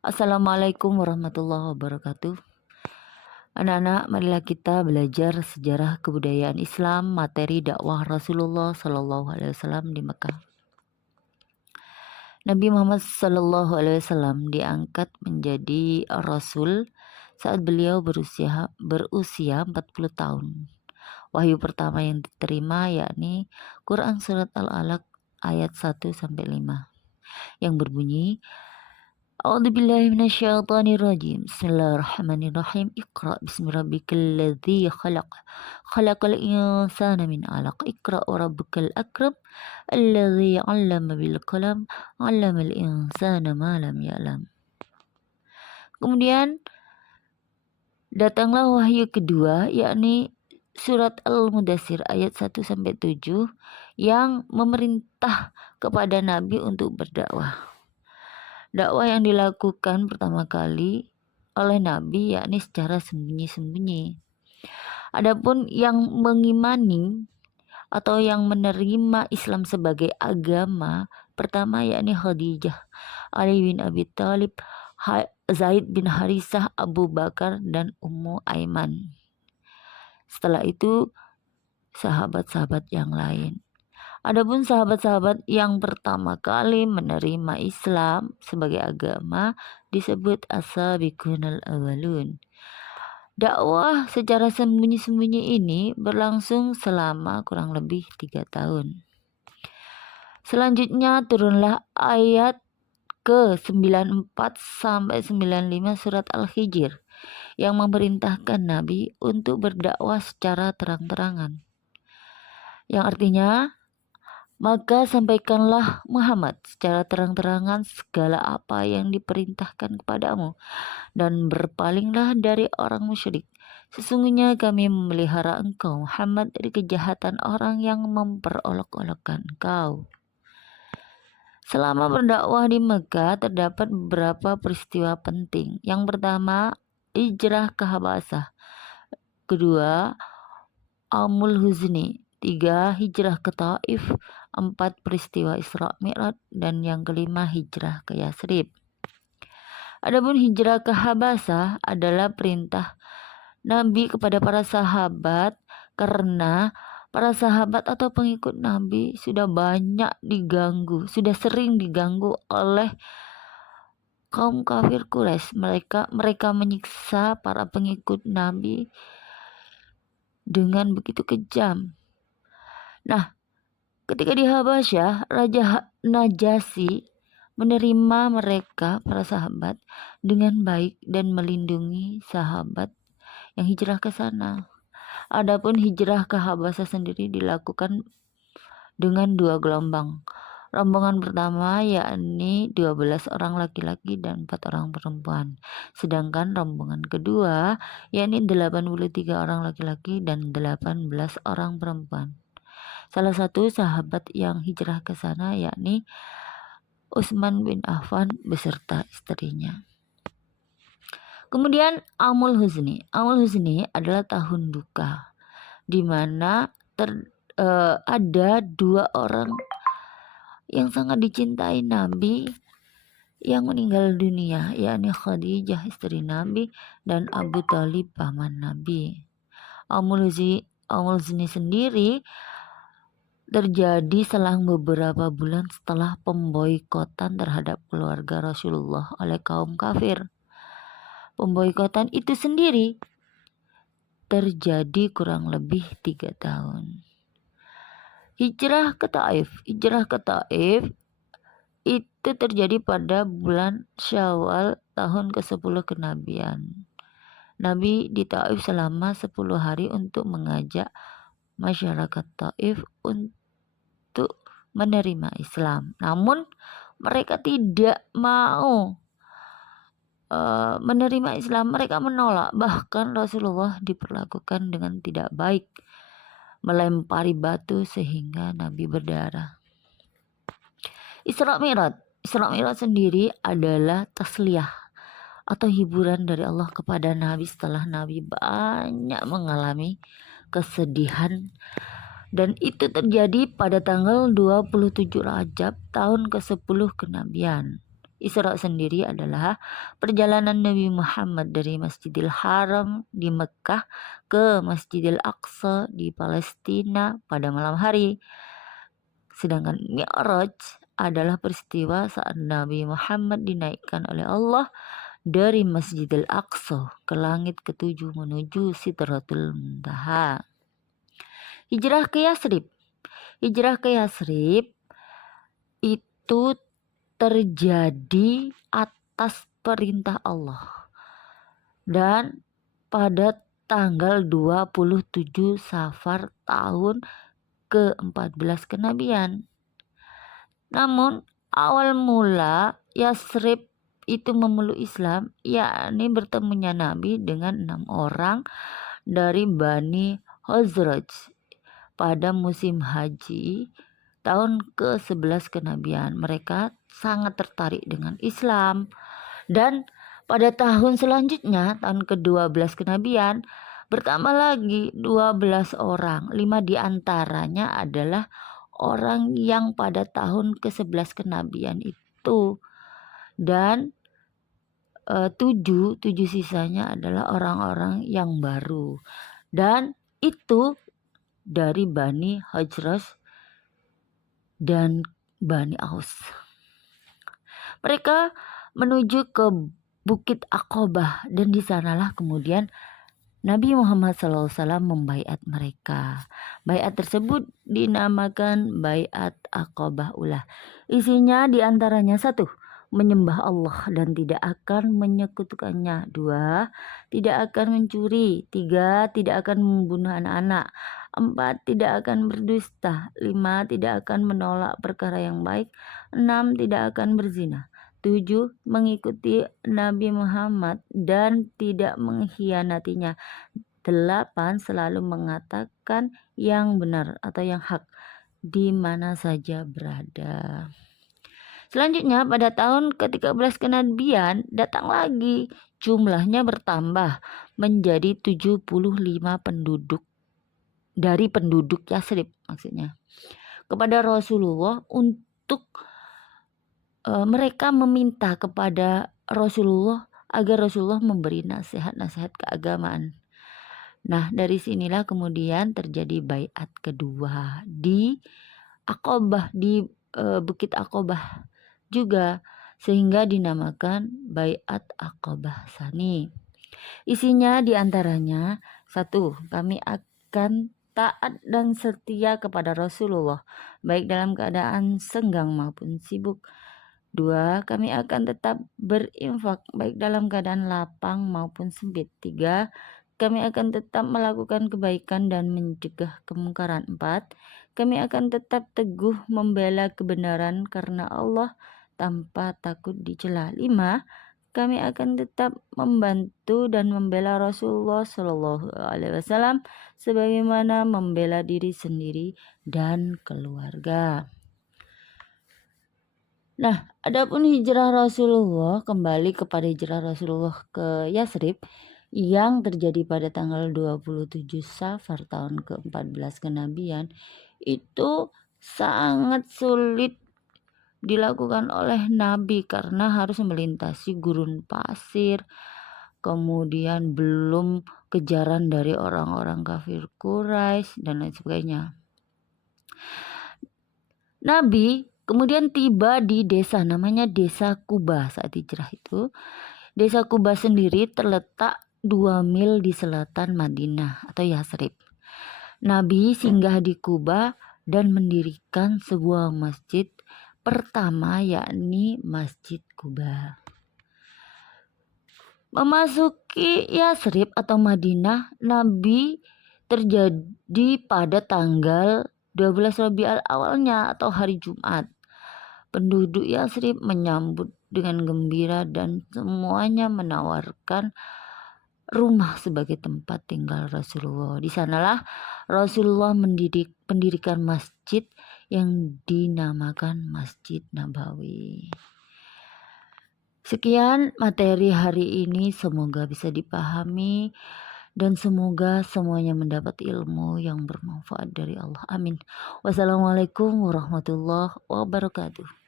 Assalamualaikum warahmatullahi wabarakatuh. Anak-anak, marilah kita belajar sejarah kebudayaan Islam, materi dakwah Rasulullah Sallallahu Alaihi Wasallam di Mekah. Nabi Muhammad Sallallahu Alaihi Wasallam diangkat menjadi Rasul saat beliau berusia 40 tahun. Wahyu pertama yang diterima yakni Quran Surat Al-Alaq ayat 1-5 yang berbunyi, A'udzubillahi minasyaitonirrajim. Bismillahirrahmanirrahim. Iqra bismi rabbikal ladzi khalaq. Khalaqal insana min 'alaq. Iqra wa rabbukal akram. Alladzi 'allama bil qalam. 'allamal insana ma lam ya'lam. Kemudian datanglah wahyu kedua yakni surat Al-Mudaththir ayat 1-7 yang memerintah kepada Nabi untuk berdakwah. Dakwah yang dilakukan pertama kali oleh Nabi yakni secara sembunyi-sembunyi. Adapun yang mengimani atau yang menerima Islam sebagai agama pertama yakni Khadijah, Ali bin Abi Thalib, Zaid bin Harisah, Abu Bakar, dan Ummu Aiman. Setelah itu sahabat-sahabat yang lain. Adapun sahabat-sahabat yang pertama kali menerima Islam sebagai agama disebut as-sabiqunal awwalun. Dakwah secara sembunyi-sembunyi ini berlangsung selama kurang lebih 3 tahun. Selanjutnya turunlah ayat ke-94-95 surat Al-Hijr yang memerintahkan Nabi untuk berdakwah secara terang-terangan. Yang artinya, maka sampaikanlah Muhammad secara terang-terangan segala apa yang diperintahkan kepadamu dan berpalinglah dari orang musyrik. Sesungguhnya kami memelihara engkau Muhammad dari kejahatan orang yang memperolok-olokkan engkau. Selama berdakwah di Mekah terdapat beberapa peristiwa penting. Yang pertama, hijrah ke Habasah. Kedua, Amul Huzni. 3. Hijrah ke Taif. 4. Peristiwa Isra Mi'raj. Dan yang kelima, hijrah ke Yasrib. Adapun hijrah ke Habasah adalah perintah Nabi kepada para sahabat karena para sahabat atau pengikut Nabi sudah banyak diganggu, sudah sering diganggu oleh kaum kafir Quraisy. Mereka menyiksa para pengikut Nabi dengan begitu kejam. Nah, ketika di Habasyah, Raja Najasyi menerima mereka, para sahabat, dengan baik dan melindungi sahabat yang hijrah ke sana. Adapun hijrah ke Habasyah sendiri dilakukan dengan 2 gelombang. Rombongan pertama yakni 12 orang laki-laki dan 4 orang perempuan. Sedangkan rombongan kedua yakni 83 orang laki-laki dan 18 orang perempuan. Salah satu sahabat yang hijrah ke sana yakni Utsman bin Affan beserta istrinya. Kemudian Amul Huzni. Amul Huzni adalah tahun duka, di mana ada 2 orang yang sangat dicintai Nabi yang meninggal dunia, yakni Khadijah istri Nabi dan Abu Thalib paman Nabi. Amul Huzni sendiri terjadi selang beberapa bulan setelah pemboikotan terhadap keluarga Rasulullah oleh kaum kafir. Pemboikotan itu sendiri terjadi kurang lebih 3 tahun. Hijrah ke Taif. Hijrah ke Taif itu terjadi pada bulan Syawal tahun ke-10 kenabian. Nabi di Taif selama 10 hari untuk mengajak masyarakat Taif untuk menerima Islam. Namun mereka tidak mau menerima Islam. Mereka menolak. Bahkan Rasulullah diperlakukan dengan tidak baik, melempari batu sehingga Nabi berdarah. Isra Mi'raj. Isra Mi'raj sendiri adalah tasliyah atau hiburan dari Allah kepada Nabi setelah Nabi banyak mengalami kesedihan, dan itu terjadi pada tanggal 27 Rajab tahun ke-10 kenabian. Isra sendiri adalah perjalanan Nabi Muhammad dari Masjidil Haram di Mekkah ke Masjidil Aqsa di Palestina pada malam hari. Sedangkan Mi'raj adalah peristiwa saat Nabi Muhammad dinaikkan oleh Allah dari Masjidil Aqsa ke langit ketujuh menuju Sidratul Muntaha. Hijrah ke Yasrib. Hijrah ke Yasrib itu terjadi atas perintah Allah. Dan pada tanggal 27 Safar tahun ke-14 kenabian. Namun awal mula Yasrib itu memeluk Islam, yakni bertemunya Nabi dengan 6 orang dari Bani Khazraj pada musim haji tahun ke-11 kenabian. Mereka sangat tertarik dengan Islam. Dan pada tahun selanjutnya, tahun ke-12 kenabian, bertambah lagi 12 orang. 5 diantaranya adalah orang yang pada tahun ke-11 kenabian itu. Dan 7 sisanya adalah orang-orang yang baru. Dan itu dari Bani Khazraj dan Bani Aus. Mereka menuju ke Bukit Aqobah dan di sanalah kemudian Nabi Muhammad SAW membaiat mereka. Baiat tersebut dinamakan Baiat Aqobah Ulah. Isinya diantaranya 1, menyembah Allah dan tidak akan menyekutukannya. 2, tidak akan mencuri. 3, tidak akan membunuh anak-anak. 4, tidak akan berdusta. 5, tidak akan menolak perkara yang baik. 6, tidak akan berzina. 7, mengikuti Nabi Muhammad dan tidak mengkhianatinya. 8, selalu mengatakan yang benar atau yang hak di mana saja berada. Selanjutnya pada tahun ke-13 kenabian datang lagi, jumlahnya bertambah menjadi 75 penduduk dari penduduk Yasrib maksudnya kepada Rasulullah untuk mereka meminta kepada Rasulullah agar Rasulullah memberi nasihat-nasihat keagamaan. Nah, dari sinilah kemudian terjadi baiat kedua di Aqobah, di Bukit Aqobah juga, sehingga dinamakan Baiat Aqobah Tsani. Isinya diantaranya 1, kami akan taat dan setia kepada Rasulullah, baik dalam keadaan senggang maupun sibuk. 2, kami akan tetap berinfak baik dalam keadaan lapang maupun sempit. 3, kami akan tetap melakukan kebaikan dan mencegah kemungkaran. 4, kami akan tetap teguh membela kebenaran karena Allah tanpa takut dicela. 5, kami akan tetap membantu dan membela Rasulullah SAW sebagaimana membela diri sendiri dan keluarga. Nah, adapun hijrah Rasulullah, kembali kepada hijrah Rasulullah ke Yasrib yang terjadi pada tanggal 27 Safar tahun ke-14 kenabian, itu sangat sulit dilakukan oleh Nabi karena harus melintasi gurun pasir, kemudian belum kejaran dari orang-orang kafir Quraisy dan lain sebagainya. Nabi kemudian tiba di desa namanya Desa Quba saat hijrah itu. Desa Quba sendiri terletak 2 mil di selatan Madinah atau Yasrib. Nabi singgah di Quba dan mendirikan sebuah masjid pertama, yakni Masjid Quba. Memasuki Yasrib atau Madinah, Nabi terjadi pada tanggal 12 Rabiul Awalnya atau hari Jumat. Penduduk Yasrib menyambut dengan gembira dan semuanya menawarkan rumah sebagai tempat tinggal Rasulullah. Di sanalah Rasulullah mendirikan masjid yang dinamakan Masjid Nabawi. Sekian materi hari ini, semoga bisa dipahami dan semoga semuanya mendapat ilmu yang bermanfaat dari Allah. Amin. Wassalamualaikum warahmatullahi wabarakatuh.